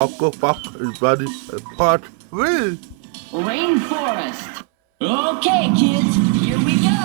Compaq is ready for part 3. Rainforest. Okay, kids, here we go.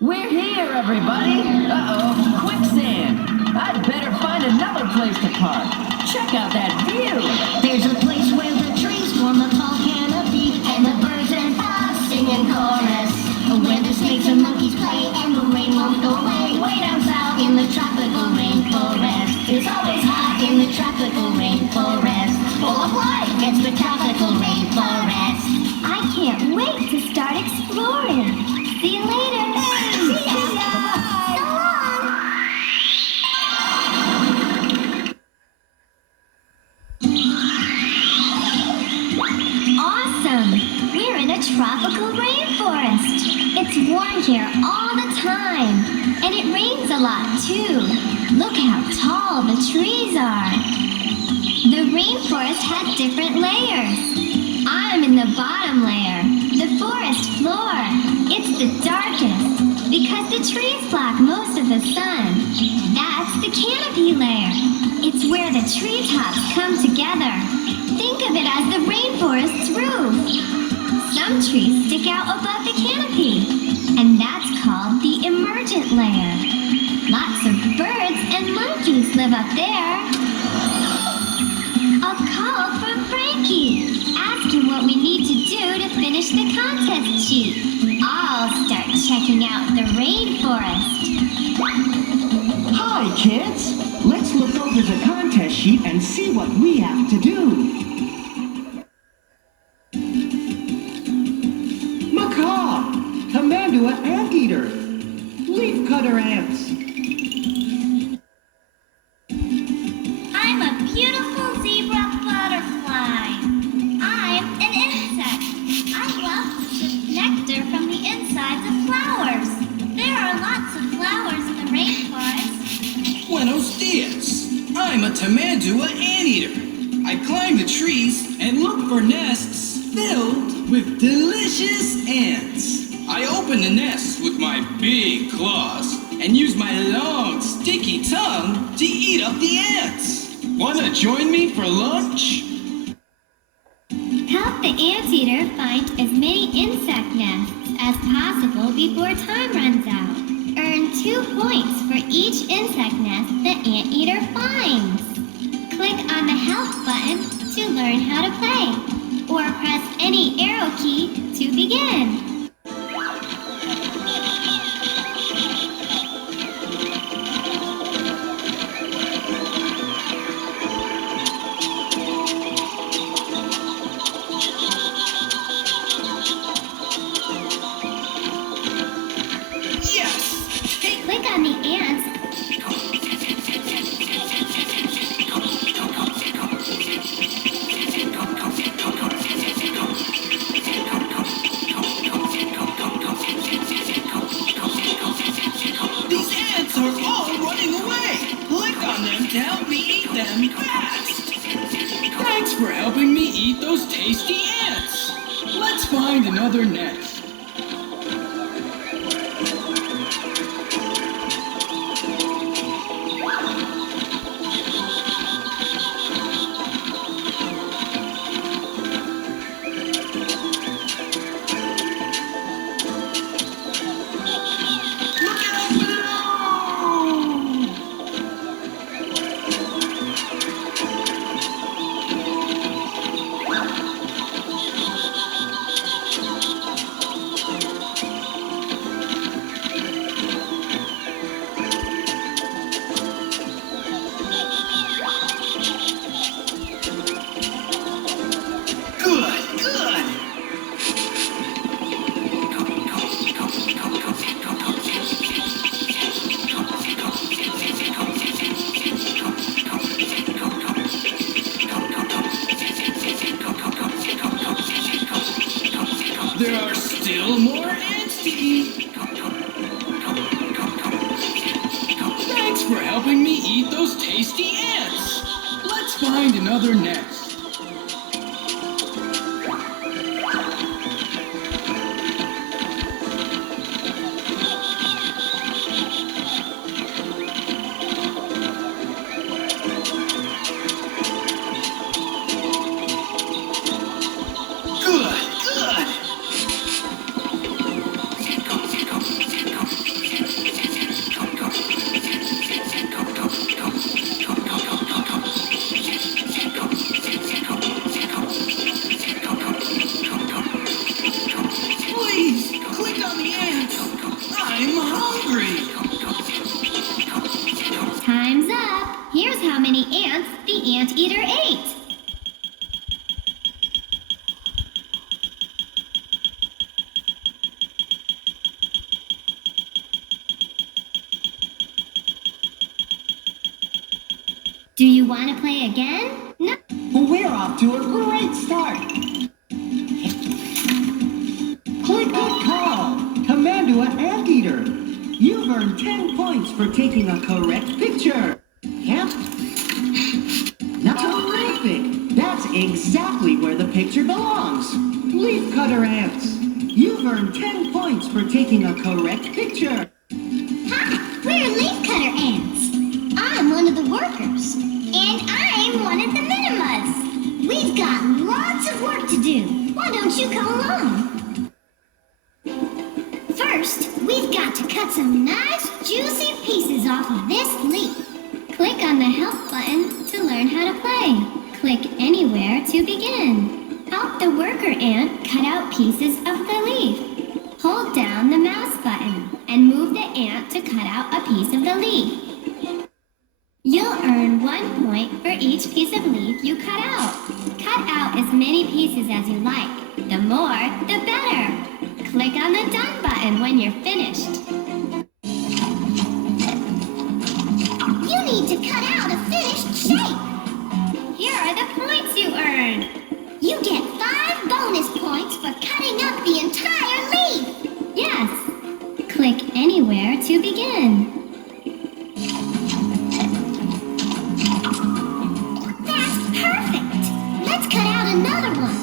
We're here, everybody. Uh-oh, quicksand. I'd better find another place to park. Check out that view. There's a place where the trees form a tall canopy, and the birds and frogs sing in chorus. Where the snakes and monkeys play, and the rain won't go away. Way down south in the tropical rainforest. It's always hot in the tropical rainforest. Full of life, it's the tropical rainforest. I can't wait to start exploring. See you later. See ya. So long. Awesome. We're in a tropical rainforest. It's warm here all the time. And it rains a lot too. Look how tall the trees are. The rainforest has different layers. I'm in the bottom layer, the forest floor. It's the darkest because the trees block most of the sun. That's the canopy layer. It's where the treetops come together. Think of it as the rainforest's roof. Some trees stick out above the canopy, and that's called the emergent layer. Lots of birds and monkeys live up there. A call from Frankie. Ask him what we need to do to finish the contest sheet. I'll start checking out the rainforest. Hi, kids. Let's look over the contest sheet and see what we have to do. Macaw, Tamandua anteater, leafcutter ants. I'm a beautiful zebra butterfly. I'm an insect. I love to sip nectar from the insides of flowers. There are lots of flowers in the rainforest. Buenos dias. I'm a Tamandua anteater. I climb the trees and look for nests filled with delicious ants. I open the nests with my big claws and use my long, sticky tongue to eat up the ants. Wanna join me for lunch? Help the anteater find as many insect nests as possible before time runs out. Earn 2 points for each insect nest the anteater finds. Click on the Help button to learn how to play, or press any arrow key to begin. Click on the ants. These ants are all running away. Click on them to help me eat them fast. Thanks for helping me eat those tasty ants. Let's find another nest. There are still more ants to eat. Thanks for helping me eat those tasty ants. Let's find another nest. the anteater ate. Do you want to play again? No. We're off to a great start. Click good call. Commandua Anteater. You've earned 10 points for taking a correct picture. Yep. Now terrific. That's exactly where the picture belongs. Leafcutter ants. You've earned 10 points for taking a correct picture. Hi, we're leafcutter ants. I'm one of the workers. And I'm one of the minimas. We've got lots of work to do. Why don't you come along? First, we've got to cut some nice, juicy pieces off of this leaf. Click on the Help button to learn how to play. Click anywhere to begin. Help the worker ant cut out pieces of the leaf. Hold down the mouse button and move the ant to cut out a piece of the leaf. You'll earn 1 point for each piece of leaf you cut out. Cut out as many pieces as you like. The more, the better. Click on the Done button when you're finished. You need to cut out a finished shape. Here are the points you earned. You get 5 bonus points for cutting up the entire leaf. Yes. Click anywhere to begin. That's perfect. Let's cut out another one.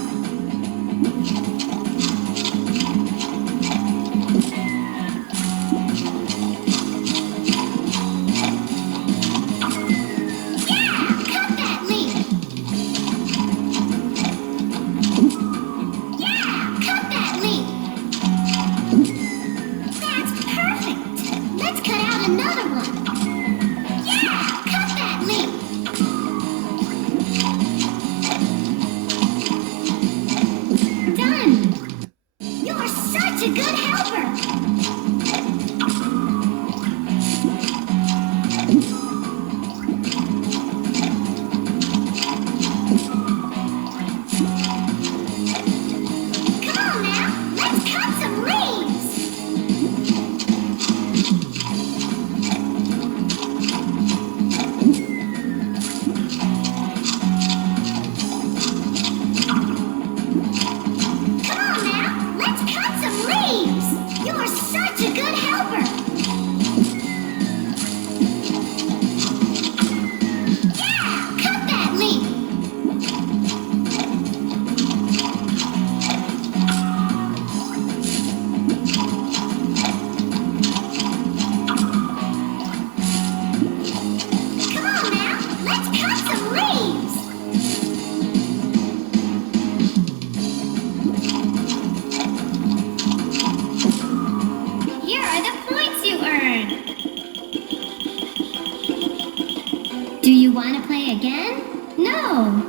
Do you want to play again? No.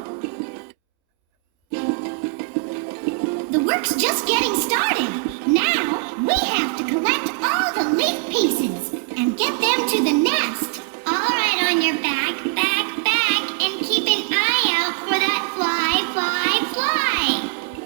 The work's just getting started. Now, we have to collect all the leaf pieces and get them to the nest. All right, on your back, and keep an eye out for that fly.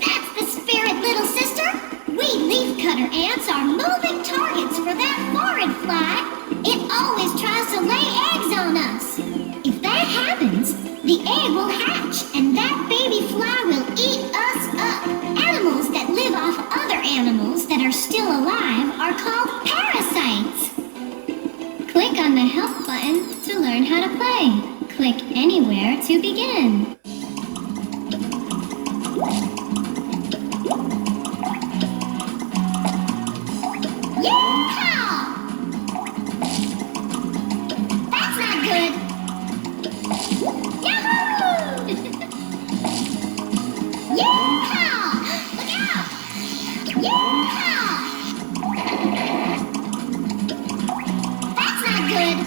That's the spirit, little sister. We leafcutter ants are moving targets for that foreign fly. It always tries to lay eggs on us. If that happens, the egg will hatch and that baby fly will eat us up. Animals that live off other animals that are still alive are called parasites. Click on the Help button to learn how to play. Click anywhere to begin. Yeehaw! That's not good. Yahoo! Yeehaw! Look out! Yeehaw! That's not good.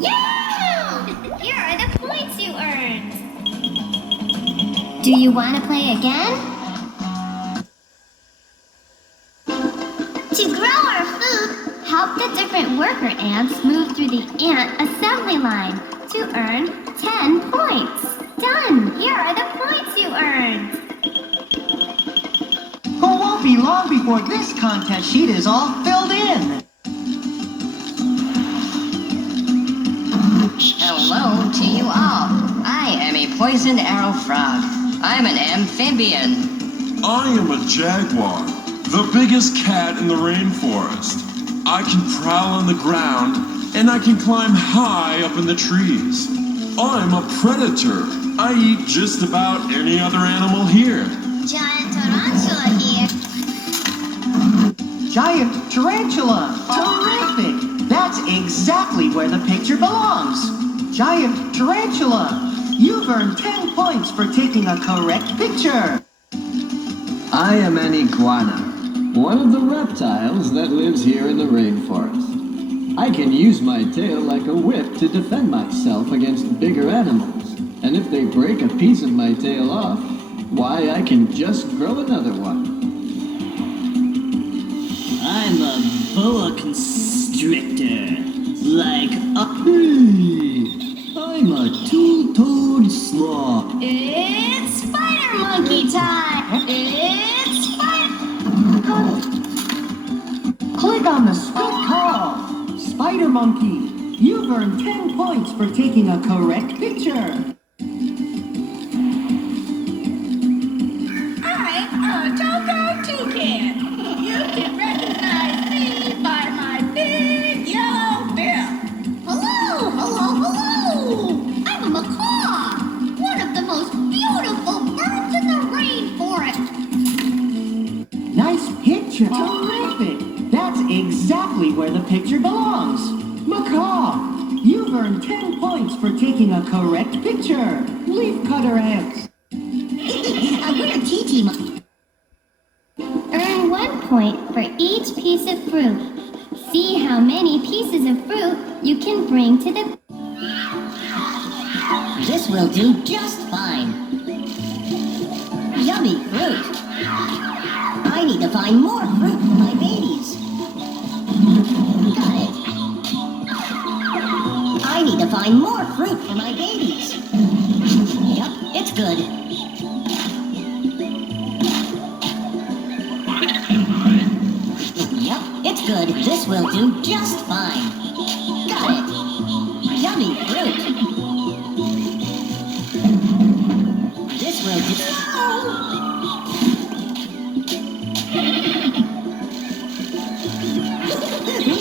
Yeah! Do you want to play again? To grow our food, help the different worker ants move through the ant assembly line to earn 10 points. Done! Here are the points you earned. It won't be long before this contest sheet is all filled in. Hello to you all. I am a poisoned arrow frog. I'm an amphibian. I am a jaguar, the biggest cat in the rainforest. I can prowl on the ground, and I can climb high up in the trees. I'm a predator. I eat just about any other animal here. Giant tarantula here. Giant tarantula! Terrific! That's exactly where the picture belongs. Giant tarantula! You've earned 10 points for taking a correct picture. I am an iguana, one of the reptiles that lives here in the rainforest. I can use my tail like a whip to defend myself against bigger animals. And if they break a piece of my tail off, why, I can just grow another one. I'm a boa constrictor, like a... I'm a two-toed sloth. It's spider monkey time! It's spider... Click on the swift call. Spider monkey, you've earned 10 points for taking a correct picture. I'm a Togo toucan. You can recognize me by my big yellow bill. Hello, hello, hello! I'm a macaw, one of the most beautiful birds in the rainforest. Nice picture. Terrific. That's exactly where the picture belongs. Macaw, you've earned 10 points for taking a correct picture. Leaf cutter ants. We're TT. Earn 1 point for each piece of fruit. See how many pieces of fruit you can bring to the... This will do just fine. Yummy fruit. I need to find more fruit for my babies. Got it. I need to find more fruit for my babies. Yep, it's good. Yep, it's good. This will do just fine. Got it. Yummy fruit. This will do...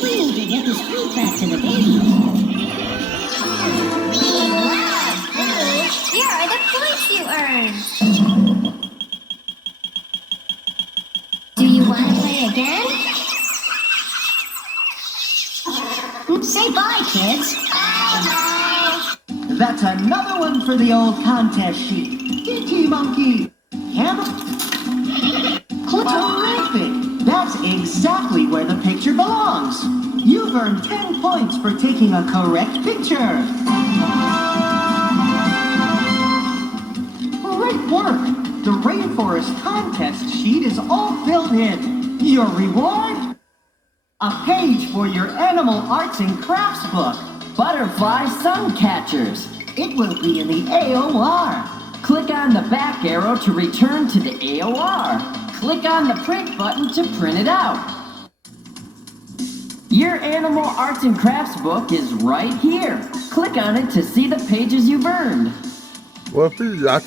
We need to get this fruit back to the babies. Here are the points you earned. Do you want to play again? Say bye, kids. That's another one for the old contest sheet. DT monkey. Camera. Terrific. That's exactly where the picture belongs. You've earned 10 points for taking a correct picture. Great work. The Rainforest contest sheet is all filled in. Your reward? A page for your animal arts and crafts book. Butterfly sun catchers. It will be in the AOR. Click on the back arrow to return to the AOR. Click on the print button to print it out. Your animal arts and crafts book is right here. Click on it to see the pages you've earned. What is that?